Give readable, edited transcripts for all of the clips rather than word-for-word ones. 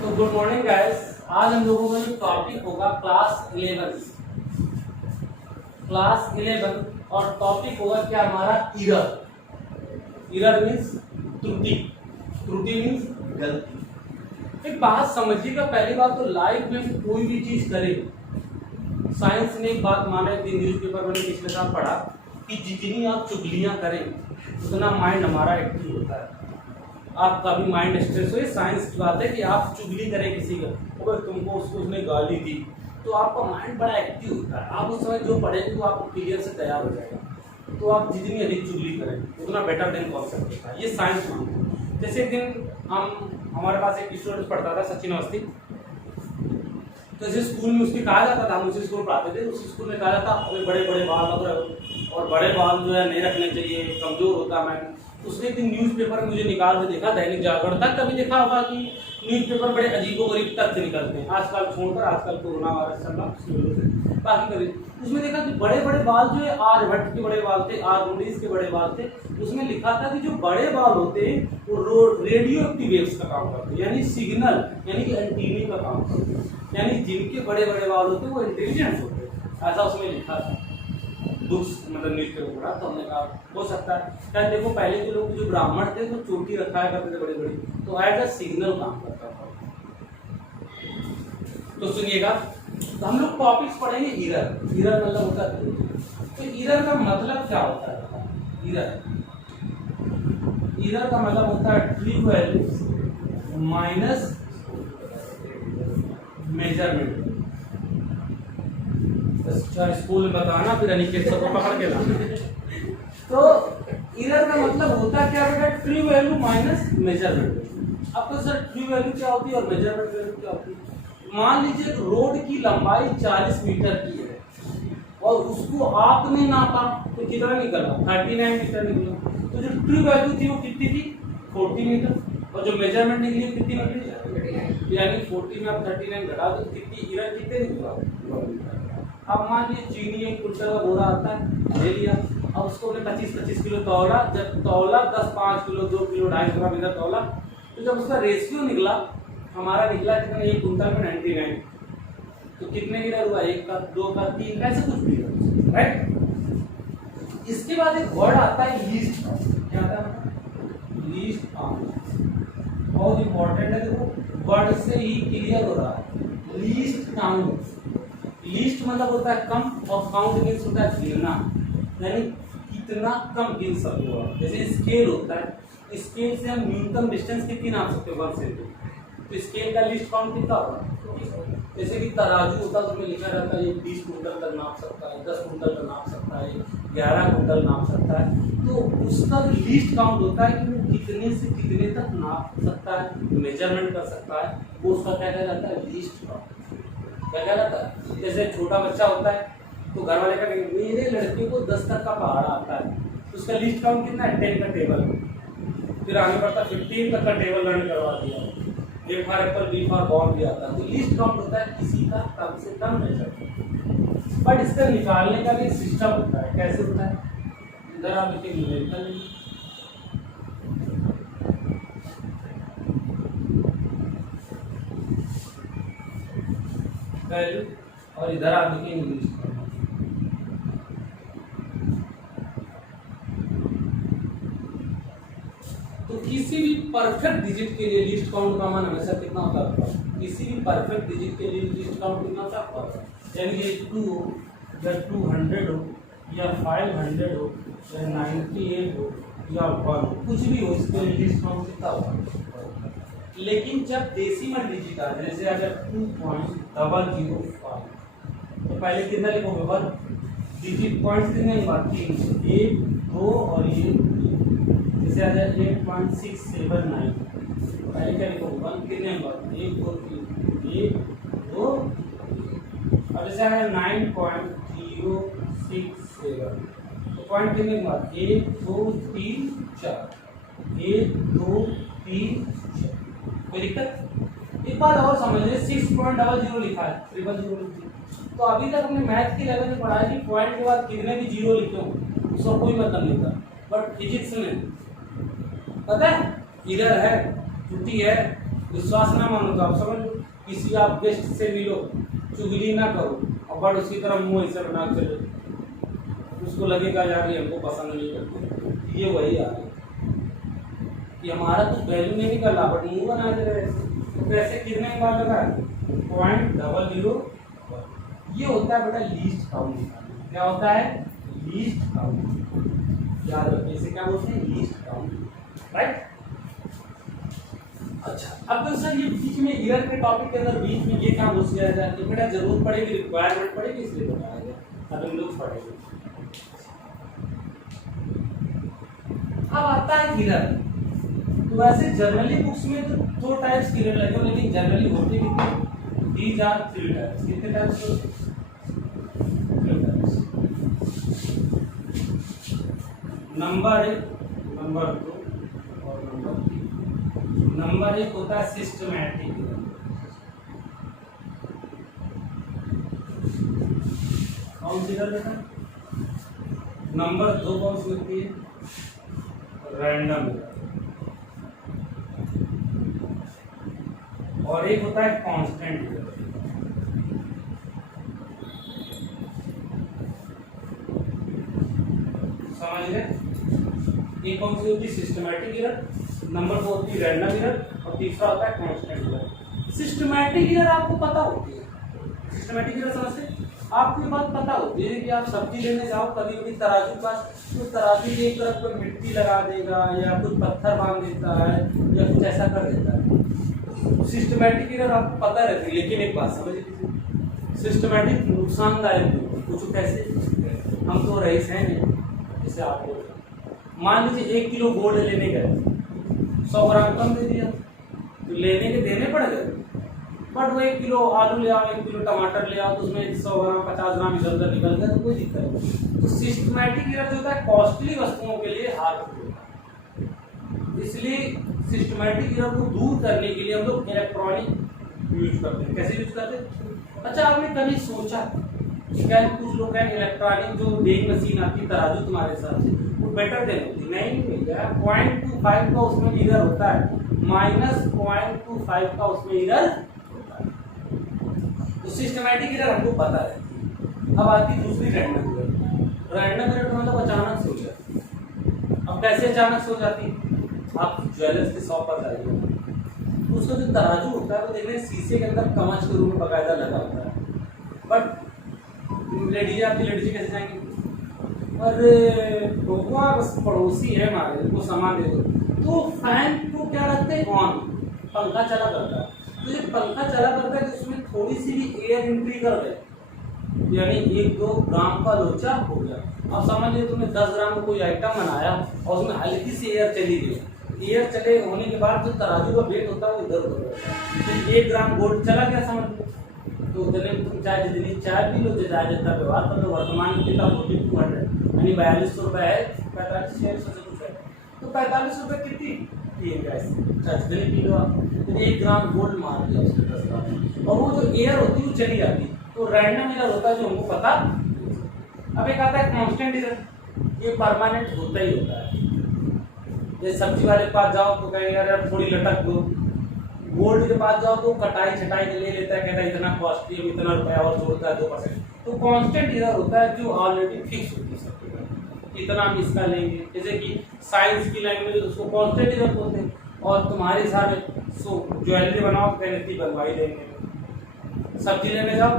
तो good morning guys. आज हम लोगों का जो टॉपिक होगा क्लास 11 और टॉपिक होगा क्या हमारा एरर मीन्स त्रुटि मीन्स गलती। एक बात समझिएगा, पहली बात तो लाइफ में कोई भी चीज करे, साइंस ने एक बात माना है, न्यूज़पेपर में पिछले साल पढ़ा कि जितनी आप चुगलियां करें उतना माइंड हमारा एक्टिव होता है। आपका भी माइंड स्ट्रेस हो, साइंस की बात है कि आप चुगली करें किसी का, अगर तुमको उसने गाली दी तो आपका माइंड बड़ा एक्टिव होता है। आप उस समय जो पढ़ेंगे वो आपको क्लियर से तैयार हो जाएगा। तो आप जितनी अधिक चुगली करें उतना बेटर देन कॉन्सेप्ट होता है, ये साइंस मानता है। जैसे एक दिन हमारे पास एक स्टूडेंट पढ़ता था, सचिन अवस्थी। तो जिस स्कूल में उसकी कहा जाता था, हम उसी स्कूल पढ़ाते थे, उसी स्कूल में कहा जाता अभी बड़े बड़े बाल और बड़े बाल जो है नहीं रखने चाहिए, कमजोर होता मैं। उसने एक दिन न्यूज़पेपर में मुझे निकाल के देखा, दैनिक जागरण तक कभी देखा होगा कि न्यूज़पेपर बड़े अजीबोगरीब तथ्य निकलते हैं, आजकल छोड़कर, आजकल कोरोना वायरस चल रहा उसकी वजह से, बाकी कभी उसमें देखा कि बड़े बड़े बाल जो है आर्यभट्ट के बड़े बाल थे, आर्किमिडीज के बड़े बाल थे। उसमें लिखा था कि जो बड़े बाल होते हैं वो रेडियो एक्टिव वेव्स का काम करते हैं, यानी सिग्नल यानी कि एंटीना का काम करते हैं, यानी जिनके बड़े बड़े बाल होते हैं वो इंटेलिजेंट होते हैं, ऐसा उसमें लिखा था। बुक्स मतलब न्यूज़पेपर पढ़ा तो हमने कहा हो सकता है क्या, देखो पहले के लोग जो ब्राह्मण थे वो चोटी रखाया करते थे बड़ी बड़ी, तो एज अ सिग्नल काम करता था। तो सुनिएगा, तो हम लोग टॉपिक्स पढ़ेंगे एरर मतलब होता है। तो एरर का मतलब क्या होता है? एरर का मतलब होता है true value minus measurement. School में बताना, फिर अनिकेत सबको पकड़ के लाना। तो एरर का मतलब होता है क्या बेटा? True value minus measurement. आपको सर ट्रू वैल्यू क्या होती है और मेजरमेंट वैल्यू क्या होती है? मान लीजिए रोड की लंबाई 40 मीटर की है और उसको आपने नापा तो कितना निकला? 39 मीटर निकला। तो जो ट्रू वैल्यू थी वो कितनी थी? 40 मीटर। और जो मेजरमेंट निकली कितनी निकली? यानी 40 में आप 39 घटा दो, कितनी एरर कितने निकला? अब मान लीजिए चीनी एक कुंटल का बोरा आता है, ले लिया, अब उसको हमने 25-25 किलो तौला। जब तौला 10-5 किलो 2 किलो 2.5 ग्राम इधर तौला, तो जब उसका रेशियो निकला, हमारा निकला कितना? एक कुंटल में 99। तो कितने गिरा हुआ? 1 का 2 का 3 का, ऐसे कुछ भी, राइट। इसके बाद एक वर्ड आता है लीस्ट काउंट। क्या आता है? Least count. बहुत इंपॉर्टेंट है, देखो वर्ड से ही क्लियर हो रहा है। लीस्ट काउंट, लीस्ट मतलब होता है कम और काउंट मीन्स होता है गिनना, यानी कितना कम गिन सकते हो। जैसे स्केल होता है, स्केल से हम न्यूनतम डिस्टेंस कितनी नाप सकते हो? 1 से 2। तो स्केल का लीस्ट काउंट कितना होगा? जैसे कि तराजू होता है, उसमें लिखा रहता है ये 20 कुंटल तक नाप सकता है, 10 कुंटल तक नाप सकता है, 11 कुंटल नाप सकता है। तो उसका जो लीस्ट काउंट होता है कि वो कितने से कितने तक नाप सकता है, मेजरमेंट कर सकता है, वो उसका क्या कहलाता है? Least count. क्या कहलाता है? जैसे छोटा बच्चा होता है तो घर वाले कहेंगे मेरे लड़के को 10 तक का पहाड़ा आता है, तो उसका लीस्ट काउंट कितना है? 10 का टेबल। फिर आगे बढ़ता 15 तक का टेबल लर्न करवा दिया, A for Apple, B for ball भी आता है। तो लीस्ट काउंट होता है किसी का कम से कम मेजर। बट इसका निकालने का भी एक सिस्टम होता है। कैसे होता है? इधर आप लिखेंगे न्यूमेरिकल वैल्यू और इधर आप लिखेंगे लीस्ट काउंट। तो किसी भी परफेक्ट डिजिट के लिए लीस्ट काउंट का मान हमेशा कितना होता है? किसी भी परफेक्ट डिजिट के लिए लीस्ट काउंट कितना होता है? यानी ये 2 हो या 200 हो या 500 हो या 98 हो या 1 हो, कुछ भी हो, इसके लिए लीस्ट काउंट कितना होगा? लेकिन जब डेसिमल डिजिट आ जाए, जैसे अगर 2.005, तो पहले कितना लिखोगे? 1 डिजिट पॉइंट कितने? 3, 1 2 और ये जैसे आ जाए 8.679, पहले क्या लिखो? 1 कितने? 1 2 3 1 2, और जैसे आ जाए 9.067, तो पॉइंट कितने के बाद? 1 2 3 4, 1 2 3 4। कोई दिक्कत? एक बात और समझ लीजिए, 6.00 लिखा है, 000। तो अभी तक हमने मैथ के लेवल में पढ़ा है कि पॉइंट के बाद कितने भी जीरो लिखे हो उसका कोई मतलब नहीं था, बट फिजिक्स में पता है इधर है, त्रुटि है, विश्वास ना मानो तो आप समझ लो किसी आप गेस्ट से मिलो, चुगली ना करो और बट उसकी तरफ मुंह ऐसे बना के चलो, उसको लगेगा यार ये हमको पसंद नहीं करते। ये वही आ रहा कि हमारा कुछ वैल्यू नहीं निकल रहा बट मुंह बना दे रहे हैं। तो वैसे कितने के बाद लगा 0.001। ये होता है बेटा लीस्ट काउंट। क्या होता है? Least count. याद रखिए इसे क्या बोलते हैं? Least count, right. अच्छा अब तो सर ये बीच में ईयर के टॉपिक के अंदर बीच में ये क्या घुस गया है कि बेटा जरूरत पड़ेगी, रिक्वायरमेंट पड़ेगी, इसलिए बताया गया। अब हम लोग पढ़ेंगे। अब आता है ईयर। तो वैसे जनरली बुक्स में तो 2 टाइप्स की ईयर लगे, लेकिन जनरली होते कितने? These are 3 types. कितने टाइप्स? 3 टाइप्स। नंबर 1, नंबर 2 और नंबर 3। नंबर 1 होता है सिस्टमैटिक। कौन सी ईयर बेटा? नंबर 2 कौन सी होती है? रैंडम। और एक होता है कांस्टेंट ईयर। समझ गए? एक कौन सी होती है? Systematic year. नंबर 2 होती है रैंडम ईयर और तीसरा होता है कांस्टेंट ईयर। सिस्टमैटिक ईयर आपको पता होती है। सिस्टमैटिक ईयर समझते? आपको ये बात पता होती है कि आप सब्जी लेने जाओ, कभी कभी तराजू का तो तराजू की एक तरफ पर मिट्टी लगा देगा या कुछ पत्थर बांध देता है या कुछ ऐसा कर देता है। सिस्टमैटिक ईयर आपको पता रहती है, लेकिन एक बात समझ लीजिए, सिस्टमैटिक नुकसानदायक नहीं। कुछ कैसे? हम तो रईस हैं नहीं, जैसे आप बोल रहे मान लीजिए 1 किलो गोल्ड लेने गए, 100 ग्राम कम दे दिया तो लेने के देने पड़ गए। बट वो 1 किलो आलू ले आओ, 1 किलो टमाटर ले आओ तो उसमें 100 ग्राम 50 ग्राम इधर उधर निकल गया तो कोई दिक्कत नहीं। तो सिस्टमैटिक ईयर जो होता है कॉस्टली वस्तुओं के लिए हार्मफुल होता है। इसलिए सिस्टमैटिक ईयर को दूर करने के लिए हम लोग इलेक्ट्रॉनिक यूज करते हैं। कैसे यूज करते हैं? अच्छा आपने कभी सोचा क्या कुछ लोग हैं इलेक्ट्रॉनिक जो वेइंग मशीन आती है तराजू तुम्हारे हिसाब से वो बेटर देन होती? नहीं भैया, 0.25 का उसमें ईयर होता है, -0.25 का उसमें ईयर होता है। तो सिस्टमैटिक ईयर हमको पता है। अब आती दूसरी रैंडम ईयर। रैंडम ईयर मतलब अचानक से हो जाती है। अब कैसे अचानक से हो जाती है? आप ज्वेलर्स की शॉप पर जाइए, उसका जो तराजू होता है वो देखने शीशे के अंदर कवच के रूप में बाकायदा लगा होता है। बट लेडीज आपकी लेडीज कैसे जाएंगे? अरे भगवा बस पड़ोसी है हमारे, उनको सामान दे दो। तो फैन को क्या रखते हैं? ऑन, पंखा चला करता है। तो ये पंखा चला करता है कि उसमें थोड़ी सी भी एयर एंट्री कर दे, यानी 1-2 ग्राम का लोचा हो गया। अब समझ लीजिए तुमने 10 ग्राम का कोई आइटम बनाया और उसमें हल्की सी एयर चली गई। एयर चले होने के बाद जो तराजू का वेट होता है वो इधर उधर रहता है। तो 1 ग्राम गोल्ड चला गया समझ लो। तो उतने में तुम चाहे जितनी चाय पी लो, जितना व्यवहार कर लो। वर्तमान में कितना 4200 यानी 4200 रुपये है, 4500 से कुछ है। तो 4500 रुपये कितनी पी गैस जितनी पी लो आप। तो 1 ग्राम गोल्ड मार दिया उसने 10 ग्राम, और वो जो एयर होती है वो चली जाती है। तो रैंडम ईयर होता है जो हमको पता। अब एक आता है कांस्टेंट ईयर। ये परमानेंट होता ही होता है। जैसे सब्जी वाले के पास जाओ तो कहेंगे यार थोड़ी लटक दो। गोल्ड के पास जाओ तो कटाई छटाई के ले लेता है, कहता है इतना कॉस्टली है, इतना रुपया और जोड़ता है 2%। तो कांस्टेंट ईयर होता है जो ऑलरेडी फिक्स होती है सबके, इतना हम इसका लेंगे। जैसे कि साइंस की लैंग्वेज उसको कांस्टेंट ईयर बोलते हैं, और तुम्हारे हिसाब से ज्वेलरी बनाओ तो इतनी बनवाई देंगे। सब्जी लेने जाओ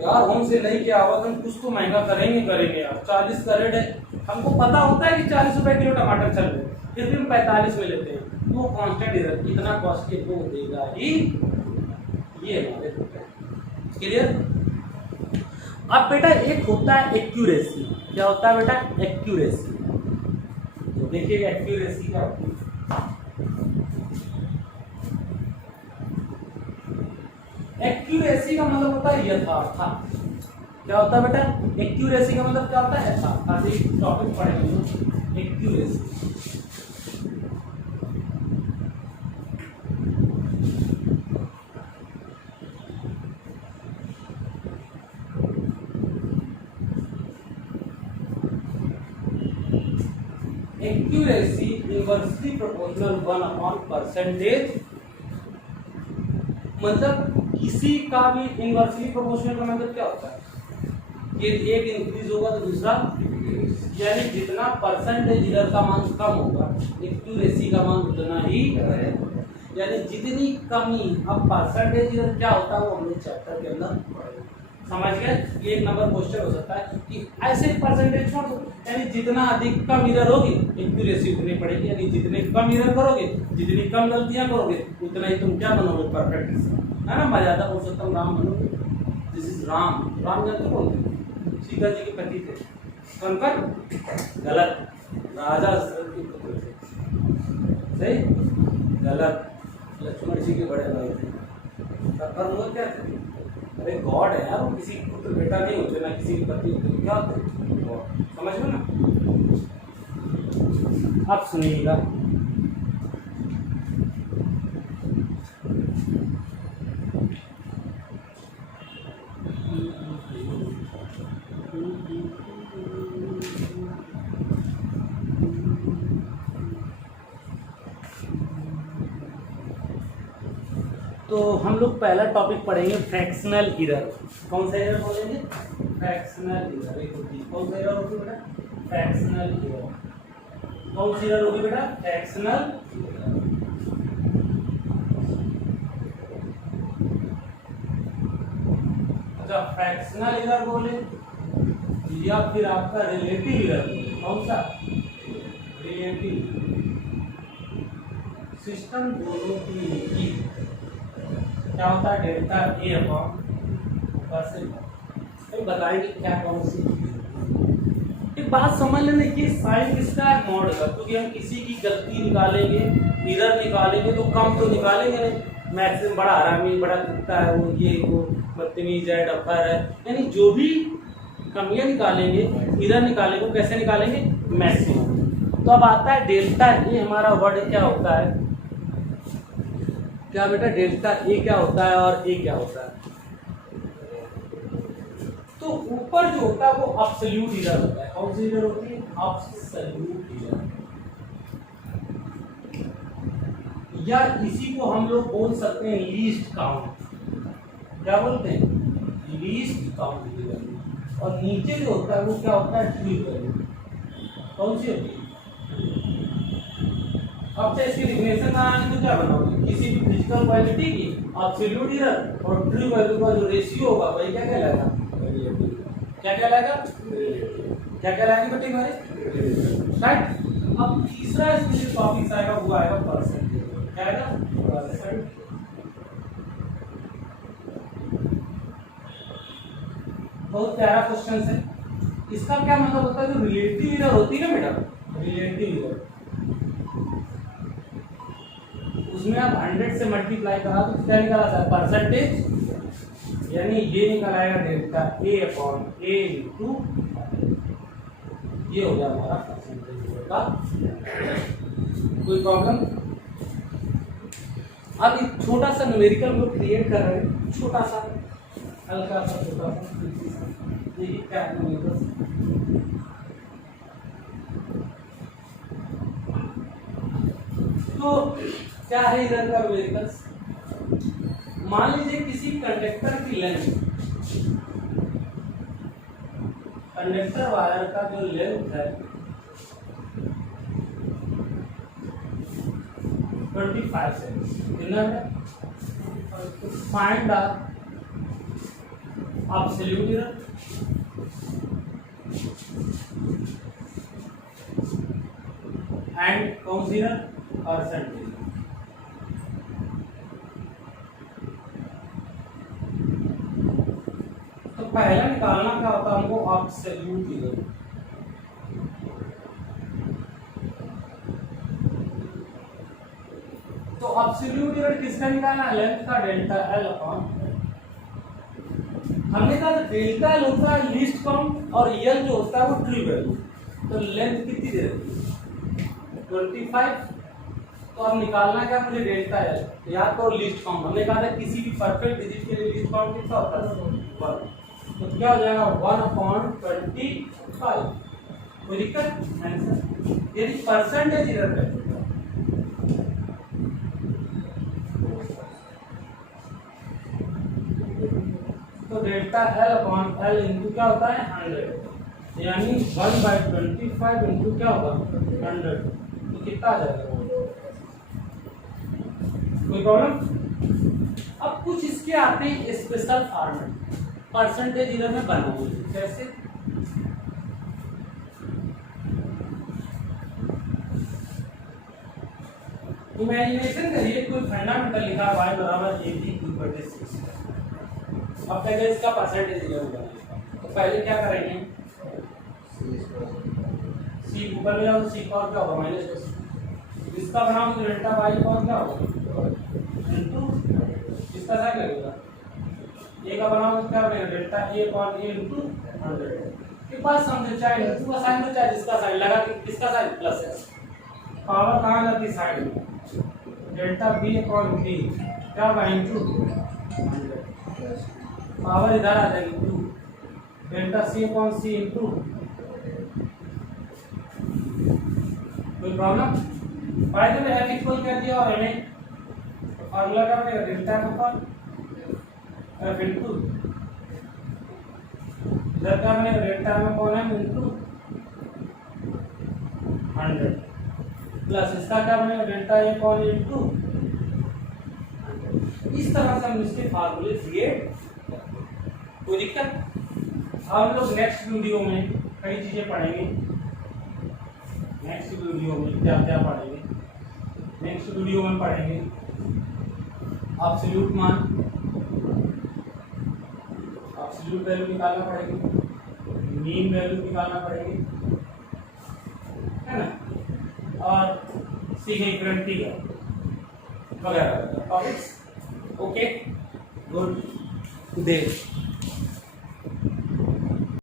यार हमसे नहीं किया हुआ, हम कुछ तो महंगा करेंगे यार, 40 का रेट है। हमको पता होता है कि 40 रुपए किलो टमाटर चल रहे हैं, फिर भी हम 45 में लेते हैं। तो वो कांस्टेंट ईयर इतना कॉस्टली तो देगा ही। ये हमारे क्लियर। अब बेटा एक होता है एक्यूरेसी। क्या होता है बेटा? एक्यूरेसी। तो देखिए एक्यूरेसी क्या होती है। एक्यूरेसी का मतलब होता है यथार्थ। क्या होता है बेटा? एक्यूरेसी का मतलब क्या होता है? यथार्थ। एक टॉपिक पढ़ेंगे accuracy. Accuracy inversely proportional 1/percentage मतलब किसी का भी इनवर्सली प्रोपोर्शनल का मतलब क्या होता है कि एक इंक्रीज होगा तो दूसरा, यानी जितना परसेंटेज एरर का मान कम होगा एक्यूरेसी का मान उतना ही, यानी जितनी कमी। अब परसेंटेज एरर क्या होता है वो हमने चैप्टर के अंदर पढ़ेंगे, समझ गए। ये एक नंबर क्वेश्चन हो सकता है कि ऐसे परसेंटेज छोड़ दो, यानी जितना अधिक कम एरर होगी एक्यूरेसी उतनी पड़ेगी, यानी जितने कम एरर करोगे, जितनी कम गलतियां करोगे, उतना ही तुम क्या बनोगे, परफेक्ट, है ना। मर्यादा पुरुषोत्तम राम बनोगे। This is Ram. राम जानते कौन? सीता जी के पति थे। कौन पर? गलत। राजा दशरथ के पुत्र थे। सही? गलत। लक्ष्मण जी के बड़े भाई थे। पर वो क्या थे? अरे गॉड है यार, वो किसी पुत्र बेटा नहीं होते ना किसी की पति होते, क्या होते? गॉड। समझ लो ना। अब सुनिएगा, तो हम लोग पहला टॉपिक पढ़ेंगे फ्रैक्शनल एरर। कौन सा एरर बोलेंगे? Fractional error. कौन सा एरर होगी बेटा? Fractional error. कौन सी एरर होगी बेटा? फ्रैक्शनल। अच्छा, फ्रैक्शनल एरर बोले या फिर आपका रिलेटिव एरर। कौन सा? रिलेटिव। सिस्टम दोनों की क्या होता है? Delta A upon percent. बताएंगे क्या कौन सी। एक बात समझ लेना, ये साइन किसका है? मॉड का। क्योंकि हम किसी की गलती निकालेंगे, एरर निकालेंगे तो कम तो निकालेंगे नहीं। मैक्सिमम बड़ा हरामी, बड़ा कुत्ता है वो, ये वो बदतमीज है, डफर है, यानी जो भी कमियां निकालेंगे, एरर निकालेंगे, कैसे निकालेंगे? मैक्सिमम। तो अब आता है डेल्टा ए। हमारा वर्ड क्या होता है? क्या बेटा? डेल्टा ए क्या होता है और ए क्या होता है? तो ऊपर जो होता है वो अब्सोल्यूट एरर होता है। कौन सी एरर होती है? Absolute error. या इसी को हम लोग बोल सकते हैं लीस्ट काउंट। क्या बोलते हैं? Least count error. और नीचे जो होता है वो क्या होता है? True value. कौन सी होती है? अब से इसकी डिफिनेशन बनाने तो क्या बनाओगे? किसी भी फिजिकल क्वांटिटी की एब्सोल्यूट एरर और ट्रू वैल्यू का जो रेशियो होगा वही क्या कहलाएगा? क्या कहलाएगा? क्या कहलाएगा बेटे हमारे? राइट। अब तीसरा इसमें जो टॉपिक आएगा वो आएगा परसेंटेज। क्या आएगा? परसेंट। बहुत प्यारा क्वेश्चन है। इसका क्या मतलब होता है? जो रिलेटिव एरर होती है ना बेटा, रिलेटिव एरर, उसमें आप 100 से मल्टीप्लाई करा तो क्या निकल आता है? परसेंटेज। यानी ये निकल आएगा delta A upon A into, ये हो गया हमारा परसेंटेज का। कोई प्रॉब्लम? अब एक छोटा सा न्यूमेरिकल हम लोग क्रिएट कर रहे हैं, छोटा सा, हल्का सा, छोटा सा। देखिए क्या है। तो क्या है इधर का न्यूमेरिकल्स? मान लीजिए किसी कंडक्टर की लेंथ, कंडक्टर वायर का जो लेंथ है 25 centimetre. Find the absolute error and कौन सी एरर? परसेंटेज। तो पहला निकालना क्या होता है हमको? Absolute error. तो एब्सोल्यूट एरर किसका निकालना? लेंथ का, डेल्टा एल अपॉन। हमने कहा डेल्टा एल होता है लीस्ट काउंट और एल जो होता है वो ट्रू वैल्यू। तो लेंथ कितनी दे रही है? 25। तो अब निकालना क्या मुझे? डेल्टा एल या तो लीस्ट काउंट। हमने कहा था किसी भी परफेक्ट डिजिट के लिए लीस्ट काउंट कितना होता है? 1। तो क्या हो जाएगा? 1/25। कोई दिक्कत? आंसर। यदि परसेंटेज एरर है delta L upon L into क्या होता है 100, यानी 1/25 इंटू क्या होगा 100, तो कितना आ जाएगा? कोई प्रॉब्लम? अब कुछ इसके आते हैं स्पेशल फॉर्मेट, परसेंटेज इधर में बना हुआ है। कैसे? इमेजिनेशन करिए कोई फंडामेंटल लिखा y बराबर AB/6। अब पहले इसका परसेंटेज इधर होगा, तो पहले क्या करेंगे, c ऊपर ले जाओ, c का क्या होगा -10, इसका बनाओ तो डेल्टा y का क्या होगा इनटू इसका क्या लगेगा a का बनाओ तो क्या बनेगा delta a upon a into 100। एक बात समझो, चाहे इनटू का साइन हो चाहे जिसका साइन लगा के किसका साइन प्लस है, पावर कहाँ जाती साइड में, डेल्टा b अपॉन b क्या होगा इनटू 100, पावर इधर आ जाएगी 2, delta c upon c into. कोई प्रॉब्लम? फायदे में f इक्वल कर दिया और na फार्मूला क्या बनेगा delta f upon f into इधर क्या बनेगा delta m upon m into 100 plus इसका क्या बनेगा डेल्टा a अपॉन इनटू। इस तरह से हम इसके फार्मूले क्रिएट। कोई दिक्कत? हम लोग नेक्स्ट वीडियो में कई चीजें पढ़ेंगे, नेक्स्ट वीडियो में क्या क्या पढ़ेंगे, नेक्स्ट वीडियो में पढ़ेंगे एब्सोल्यूट मान, एब्सोल्यूट वैल्यू निकालना पड़ेगी, मीन वैल्यू निकालना पड़ेगी, है ना, और सीक्वेंटी वगैरह टॉपिक्स। Okay, good day.